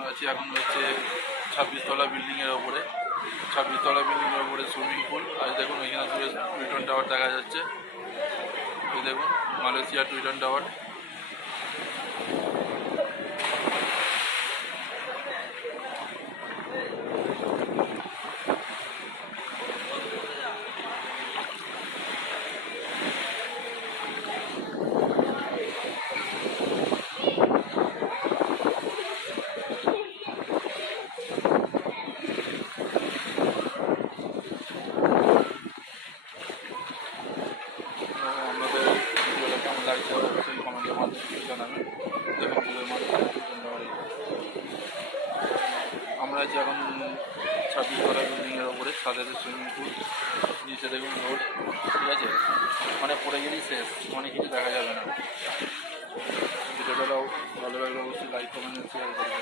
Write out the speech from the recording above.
আমরা আছি এখন হচ্ছে 26 তলা বিল্ডিংয়ের ওপরে। 26 তলা বিল্ডিংয়ের ওপরে সুইমিং পুল। আর দেখুন এখানে টুইটন টাওয়ার দেখা যাচ্ছে। এই দেখুন মালয়েশিয়া টুইটন টাওয়ার। আমাদের ভিডিওটা কেমন লাগছে অবশ্যই কমেন্টের মাধ্যমে জানাবেন। দেখুন পুলের মাধ্যমে টুইটন টাওয়ার। আমরা আছি এখন 26তলা বিল্ডিংয়ের ওপরে, সাথে সুইমিং পুল, নিচে দেখুন রোড। ঠিক আছে, মানে পড়ে গেলেই শেষ, অনেক কিছু দেখা যাবে না। ভিডিওটাও ভালো লাগলে অবশ্যই লাইক কমেন্ট শেয়ার করবেন।